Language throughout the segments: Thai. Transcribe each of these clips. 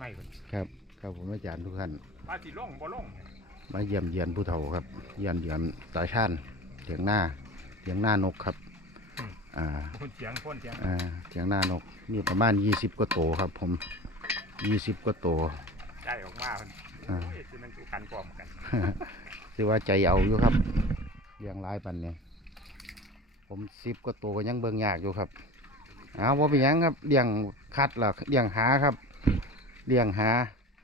ไม้เพิ่นครับครับผมอาจารย์ทุกท่านว่าสิลงบ่ลงเนี่ยมาเยี่ยมเยียนผู้เฒ่าครับเยี่ยมเยียนตาชานเถียงหน้าเถียงหน้านกครับอ่าคนเสียงคนเสียงอ่าเถียงหน้านกมีประมาณยี่สิบกว่าโตวครับ ผมยี่สิบกว่าโตวใจออกมาเพิ่นอ่า โอ้ยคือมันสุกันพร้อมกันถือว่าใจเอาอยู่ครับเลี้ยงหลายปันเนี่ยผมสิบกว่าตัวก็ยังเบิ่งยากอยู่ครับเอาว่าเป็นหยังครับเลี้ยงคัดหรอเลี้ยงหาครับ เลี้ยงหา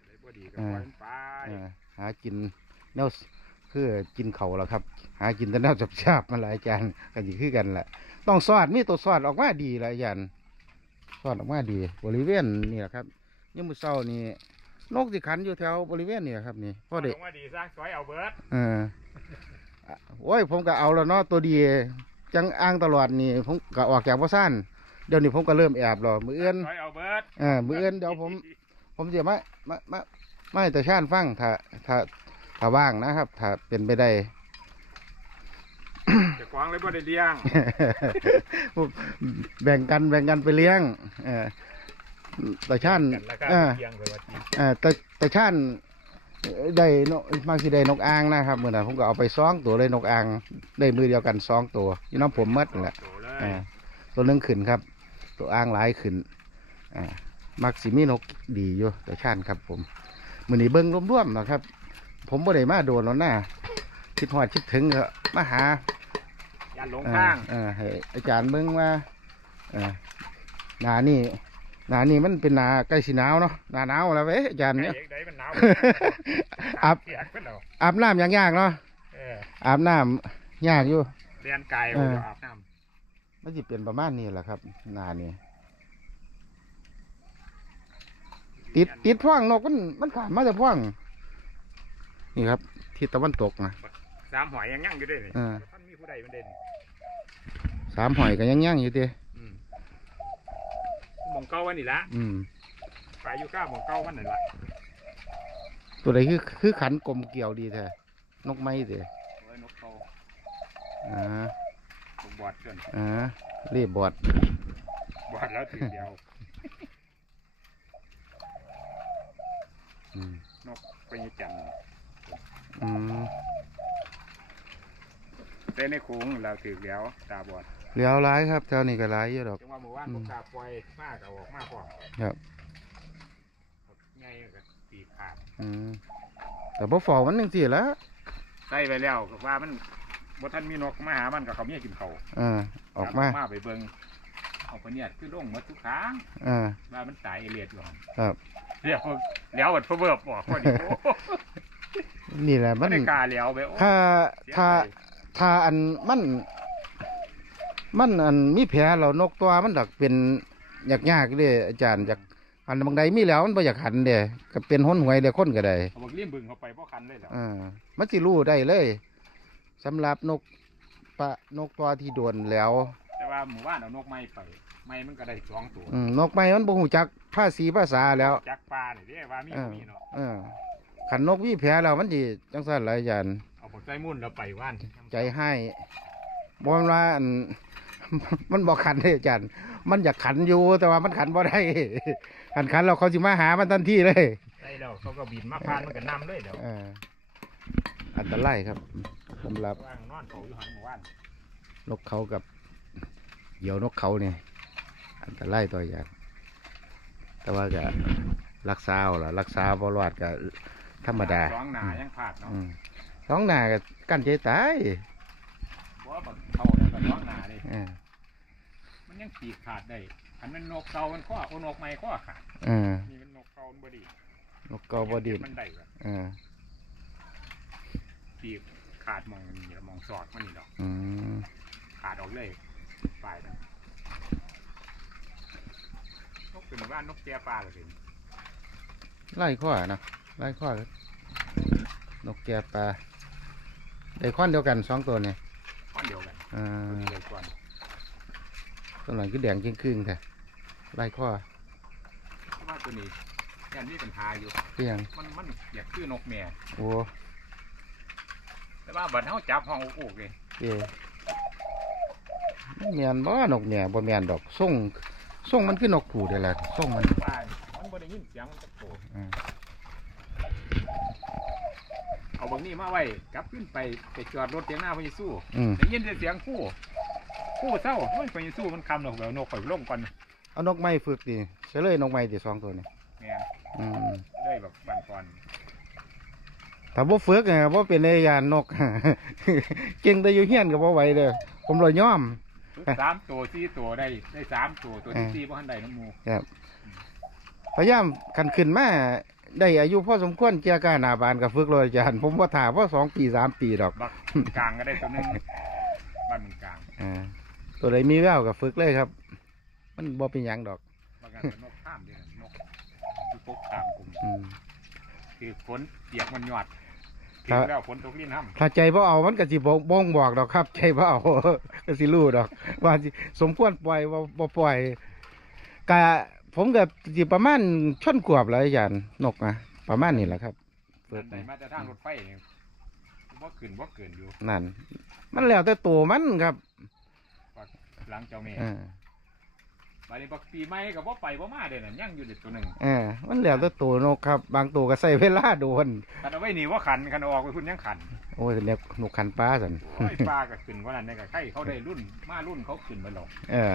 เลยบ่ดีก็ปล่อยมันไปเอ่อหากินแนวคือกินเขาวแล้วครับ หากินแต่แนวจับๆมาหลายจานกันสิคือกันแหละต้องสอดมีตัวสอดออกมาดีหลายจานสอดออกมาดี บริเวณนี่แหละครับยังมือเศร้านี่นกสิขันอยู่แถวบริเวณนี่แหละครับนี่พ่อเด็กลงมาดีซะซอยเอาเบิดเอออะโอ้ยผมก็เอาแล้วเนาะตัวดีจังอ้างตลอดนี่ผมก็ออกจากบ่ซ่านเดี๋ยวนี้ผมก็เริ่มแอบแล้วมือเอื้อนซอยเอาเบิดเออมือเอื้อนเดี๋ยวผม ผมจะมามามาไม่แต่ชาติฟังถ้าถ้าถ้าว่างนะครับ ถ้าเป็นไปได้เจะกวางเลยบ่ได้เลี้ยง แบ่งกันแบ่งกันไปเลี้ยง เออแต่ชาติกันแล้วก็เออเลี้ยงไปว่าจริงเออแต่แต่ชาติได้นกมากสิได้นกอ่างนะครับเมื่อนั้นผมก็เอาไปสองตัวเลยนกอ่างได้มือเดียวกันสองตัวอยู่น้ำผมหมัดนั่นแหละโตเลยอ่าตัวหนึงขึ้นครับ ตัวอ่างหลายขึ้นอ่า มักสิมีนกดีอยู่แต่ชาติครับผมมือนี้เบิ้งร่วมๆนะครับ ผมบ่ได้มาโดนแล้วนะคิดหอดคิดถึงก็มาหายันหลงเอ่อทางเอ่อให้อาจารย์เบิ่งว่าเอ่อหนานี่หนานี่มันเป็นหนาใกล้สิหนาวเนาะหนาหนาวแล้วเว้ยอาจารย์ไอ้เนี่ยเอกใดมันหนาวอับเปียกเพิ่นแล้วอาบน้ำยากๆเนาะเอออาบน้ำยากอยู่เรียนกายเออเดี๋ยวอาบน้ำมันสิเป็นประมาณนี้แหละครับหนานี่ ติดติดพ่วงนกมันมันขามมาจากพ่วงนี่ครับทิศตะวันตกนะสามหอยยังยั่งอยู่เด้วยนี่เออท่านมีผู้ใดมันเด่นสามหอยก็ยังย่างอยู่เด้อืมหมองเก้าวันนี่ละอืมไปอยู่ก้าหมองเก้าวันนั่นละตัวไหนคือคือขันกลมเกี่ยวดีแท้นกไม้เด้โอ้ยนกเขาอ่าถูกบอดจนอ่าเรียบบอดบอดแล้วถือเดียว อืม นกไปยจันทร์อืมเต้นในโค้งเราถือเดียวตาบอดเหลียวร้ายครับแถวนี้ก็ร้ายเยอะดอกจังว่าเมื่อวานอืพวมกกาปล่อยมากเอาออกมากกว่าครับไงก็ตีขาดอืมแต่พอฝอมันหนึ่งสี่แล้วใส่ไปแล้วก็ว่ามันบ่ท่านมีนกมาหามันกับเขาเมียกินเขาวอ่าออกมามาไปเบิ่งเอาไปเนี่ยคือลงหมดทุกครั้งอ่าว่ามันตายเอเลียดอยู่หั่นครับ เรียวเลี้ยววัดเพื่อเบิบบอกคนนี้โอ้นี่แหละมัไม่นได้กาเลี้ยวไปโอ้ถ้าถ้าถ้าอันมัน มันอันมีแผลเรานกตัวมันดักเป็นยากยากๆเด้อาจารย์จากอันบางใดมีแล้วมันบ่อยากหันเด้ก็เป็นห้นหวยเด้คนก็ได้เอาบักเลี่มบึงเข้าไปเพราะคันเลยเหรออ่ามันสิรู้ได้เลยสำหรับนกปะนกตัวที่โดนแล้ว แต่ว่าหมู่บ้านเอานกไม้ไป ไม้มันก็ได้สองตัวอืมนกไม้มันบ่ฮู้จักภาษีภาษาแล้ว จักปลาเนี่ยเด้ว่ามีเอบ่อมีเนาะเออขันนกมีแผลแล้วมันสิจังซั่นหลายอย่างเอาบักใจมุ่นเราไปว่านใจให้บ่แม่นว่าอัน มันบ่ขันเด้อาจารย์ มันอยากขันอยู่แต่ว่ามันขันบ่ได้ ขันขันเราเขาสิมาหามันทันทีเลยได้แล้วเขาก็บินมาพานมันก็นำเลยเดี๋ยวเอออันตรายครับสำหรับว่างนอนเขาอยู่หันหมู่บ้านนกเขากับเหยี่ยวนกเขาเนี่ย อันตรายตัวอย่าง แต่ว่าก็รักษาเอาล่ะรักษาบ่รอดก็ธรรมดาสองหนายังพลาดเนาะอืมสองหน้าก็กั้นใจตายเพราะว่าบักเขาเนี่ยก็สองหนาเลยเออมันยังปีกขาดได้อันนั้นนกเก่ามันข้อโอนกใหม่ข้อขาดเออนี่มันนกเก่ามันบ่ดีนกเกาบ่ดินมันได้แบบเออปีกขาดมองนี่ละมองสอดมันนี่ดอก อืมขาดออกเลยปลายนะนก เป็นว่านนกแก้ปลาเลยเป็นไล่ข้อนะไล่ข้อนกแก่ปลาได้ข้อนเดียวกันสองตัวเนี่ยข้อนเดียวกันอ่าตัวเดียวก่อนตัวหลังคือแดงจริงครึ่งๆค่ะไล่ข้อเพราะว่าตัวนี้ยันมีปัญหาอยู่ เพียงมันมันอยากคือนกแม่โอ้แต่ว่าบัดเฮาจับห้องอุกเลยเอ๋แมนบ่นกเนี่ยบ่แมนดอกส่ง ส่งมันคือนกขู่เด้อล่ะส่งมันปลามันบ่ได้ยินเสียงมันจะโผล่อ่าเอาบางนี่มาไว้กลับขึ้นไปไปจอดรถเสียงหน้าพญสู้อืมได้ยินแต่เสียงคู่คู่เศร้าโอ้ยพญสู้มันคำหรอกแบบนกข่อยลงก่อนเอานกไม้ฝึกดิเฉลยนกไม้ดิสองตัวนี่แม่นอืมเลยแบบบันก่อนถ้าบ่ฝึกไงบ่เป็นไอ้ยานนก เก่งแต่อยู่เฮียนก็บ่ไหวเด้อผมเลยยอม สามตัวสี่ตัวได้ได้สามตัวตัวที่เออสี่พ่ทันได้น้ำหมูพยายามกันขึ้นมาได้อายุพอสมควรเจียกล้าหน้าบานกับฝึกเลยอาจารย์ผมว่าถามว่าสองปีสามปีดอกบักกลางก็ได้ตัวหนึงบ้านมึงกลางอ่าตัวใดมีแววกับฝึกเลยครับ มันบ่เป็นหยังดอกบางงานเป็นนกข้ามเดือนนกที่พกตามกลุ่มอืมคือฝนเปียกมันหยอดค ถึรับงแล้วฝนตกลิ้นห้ำถ้าใจบ่เอามันก็สิบ่บ่งบอกดอกครับ ใจบ่เอา ก็สิรู้ดอก ว่าสิสมควรปล่อยบ่บ่ปล่อยกะผมก็สิประมาณชนกวบแล้วอาจารย์นกนะประมาณนี้แหละครับฝึอักนไหนมาจะทางรถไฟนี่ว่าขึ้นว่าเกินอยู่นั่น มันแล้วแต่ตัวมันครับ หลังเจ้าแม่ อ่าบานี้บักปีใหม่กับว่าไปว่ามาเด้อน่ะยังอยู่เด็ดตัวหนึ่งเออมันแล้วแต่ตัวนกครับ บางตัวก็ใส่เวลาโดนคันเอาไว้หนีว่าขันคันเอาออกไปพุ่นยังขันโอ้ยเรียกนกขันปลาสันโอ้ยปลาก็ขึ้นว่านั้นได้กับใครเขาได้รุ่นมารุ่นเขาขึ้นมาหรอกเออ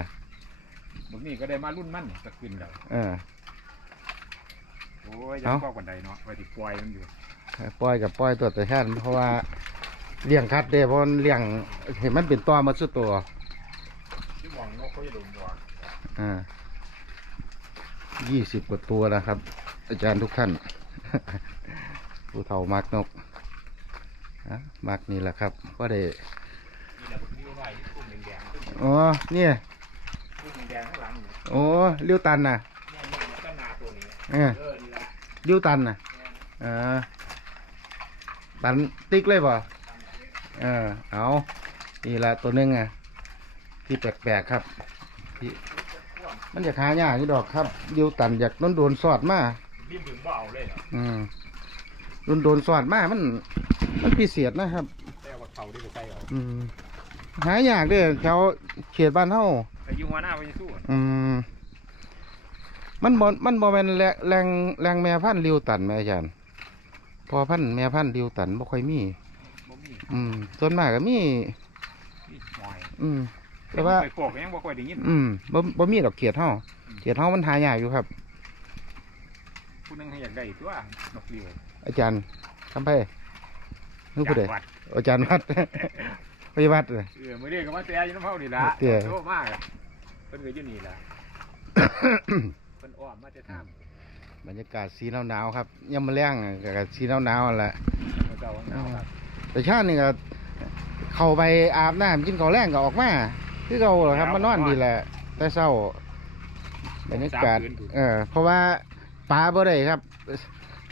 บางนี่ก็ได้มารุ่นมั่นก็ขึ้นแล้วเออโอ้ยยังก็กว่าใดเนาะไว้ที่ปล่อยมันอยู่ปล่อยกับปล่อยตัวแต่ชาติเพราะว่าเลี้ยงคัดเด้เพราะมันเลี้ยงเห็นมันเป็นตัวหมาสุดตัวที่มองนกเขาจะโดนดอก อ่ายี่สิบกว่าตัวนะครับ อาจารย์ทุกท่าน ผู้เฒ่ามักนกอะมักนี่แหละครับ ก็ได้นี่แหละนี่ไว้ตุ้มแดงๆตุ้มอ๋อเนี่ยตุ้มแดงข้างหลังนี่โอ้เลี้ยวตันน่ะเนี่ยนี่มันก็นาตัวนี้เออเออนี่ละเลี้ยวตันน่ะแม่นเออตันติ๊กเลยป่ะเออเอานี่ละตัวหนึงอะที่แปลกๆครับที่ มันอยากหายากอยู่ดอกครับเดียวตันอยากโดนโดนสอดมาริมถึงบ่เอาเลยเหรออืมโดนโดนสอดมามัน มันพิเศษนะครับ แต่ว่าเขาได้ไปใส่เอาอืมหายากเด้อแถวเขตบ้านเฮาแต่อยุ่งหัวหน้าไปสู้อืมมันบ่มันบ่แม่นแรงแรงแรงแม่พันธุ์ริวตันแม่อาจารย์พอพันธุ์แม่พันธุ์ริวตันบ่ค่อยมี บ่มีอืมส่วนมากก็มีนี่หน่อย อืม แต่แต่ว่าว่าไปโกกก็ยังบ่ค่อยได้ยินอืมบ่บ่มีดอกเขียดเฮาเขียดเฮามันหายากอยู่ครับผู้หนึงให้อยากได้ตัวนกเลียวอาจารย์คำไพ่นึกผู้ใดจากวัดอาจารย์วัดพยาวัดเลยเออมื้อนี้ก็มาแต่อยู่น้ำเฮานี่ล่ะเตี้ยโตมากอะเพิ่นก็อยู่นี่ล่ะเพิ่นอ้อมมาแต่ทางบรรยากาศสีหนาวๆครับยามมาแรงกับสีหนาวๆนั่นแหละเจ้าเงาครับแต่ชาตินี่ก็เข้าไปอาบน้ำกินข้าวแรงก็ออกมา คือเขาเหรอครับมานอนดีแหละ แต่เศร้าบรรยากาศเออเพราะว่าปลาบ่ได้ครับ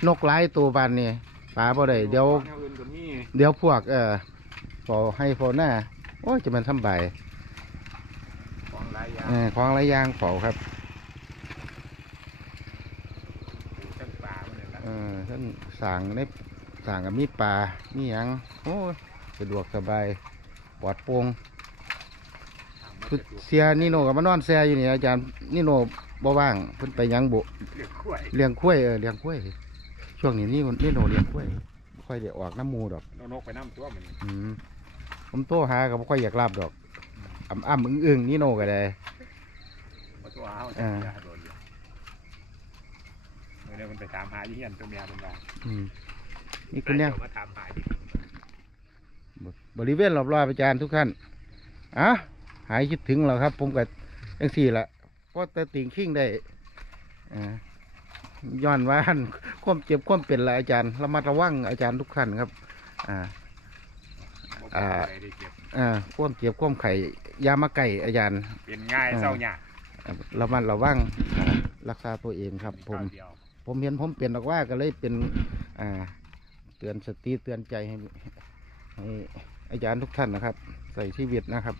นกหลายตัวบานนี่ปลาบ่ได้เดี๋ยวแนวอื่นก็มีเดี๋ยวพวก เออพอให้พอหน้าโอ้ยจะมันทำใบของหลายอย่างเออของหลายอย่างเผาครับทั้งป่ามันนี่ล่ะเออท่านสั่งในสั่งกับมีปลามีหยังโอ้ยสะดวกสบายปลอดโปร่งมันคือจะถูก เสียนิโนกับมานอนแซ่อยู่นี่อาจารย์นิโนบ่ว่างเพิ่นไปหยังบุเรียกกล้วยเลี้ยงกล้วยเออเลี้ยงกล้วยช่วงนี้นี่นิโนเลี้ยงกล้วยบ่ค่อยได้ออกน้ำหมูดอกเอานกไปน้ำตัวมันนี่อืมผมโตหาก็บ่ค่อยอยากรับดอกอ่ำอ่ำอึ้งอึ้งๆนิโนก็ได้มาตัวเฮาอ่าจะโดนอยู่เมื่อเดี๋ยวมันไปตามหายี่เฮียนตัวเมียมันว่าอืมนี่คุณเนี่ยดี๋วมาถามหาดิบริเวณรอบๆอาจารย์ทุกท่านอะ หายคิดถึงแล้วครับ ผมกับจังสี่ละก็แต่ติงขิงได้อ่าย้อนว่าหั่นความเจ็บความเป็นละอาจารย์ระมัดระวังอาจารย์ทุกท่านครับ อ่าอ่าบ่ได้เก็บอ่าความเจ็บความไข่อยามาไก่อาจารย์เป็นง่ายเศร้าหยากอ่าระมัดระวังอ่ารักษาตัวเองครับ ผมข้าวเดียวผมเห็นผมเปลี่ยนออกว่าก็เลยเป็น อ่า เตือนสติเตือนใจให้ให้อาจารย์ทุกท่านนะครับ ใส่ชีวิตนะครับ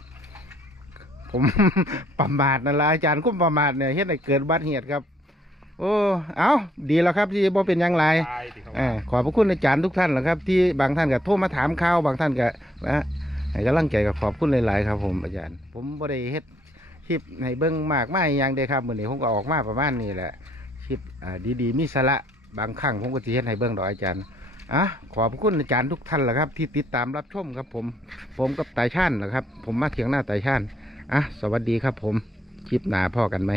ผมประมาทนั่นละอาจารย์คุ้มประมาทเนี่ยเฮ็ดให้เกิดบัติเหตุครับ โอ้เอาดีแล้วครับที่บ่เป็นอย่างไรตอขอบพระคุณอาจารย์ทุกท่านแหละครับ ที่บางท่านก็โทรมาถามข่าวบางท่านก็นะให้กำลังใจกับขอบคุณหลาย ๆ ครับ ผมอาจารย์ ผมบ่ได้เฮ็ดคลิปในเบิ่งมากมายอย่างเดียครับเมื้อนี้ผมก็ออกมาประมาณนี้แหละคลิปดีๆมีสาระบางครั้งผมก็สิเฮ็ดให้เบิ่งดอกอาจารย์อะขอบคุณอาจารย์ทุกท่านแหละครับ ที่ติดตามรับชมครับ ผม ผมกับไต่ชั้นนะครับ ผมมาเถียงหน้าไต่ชั้น อะสวัสดีครับผม คลิปหนาพ่อกันไหม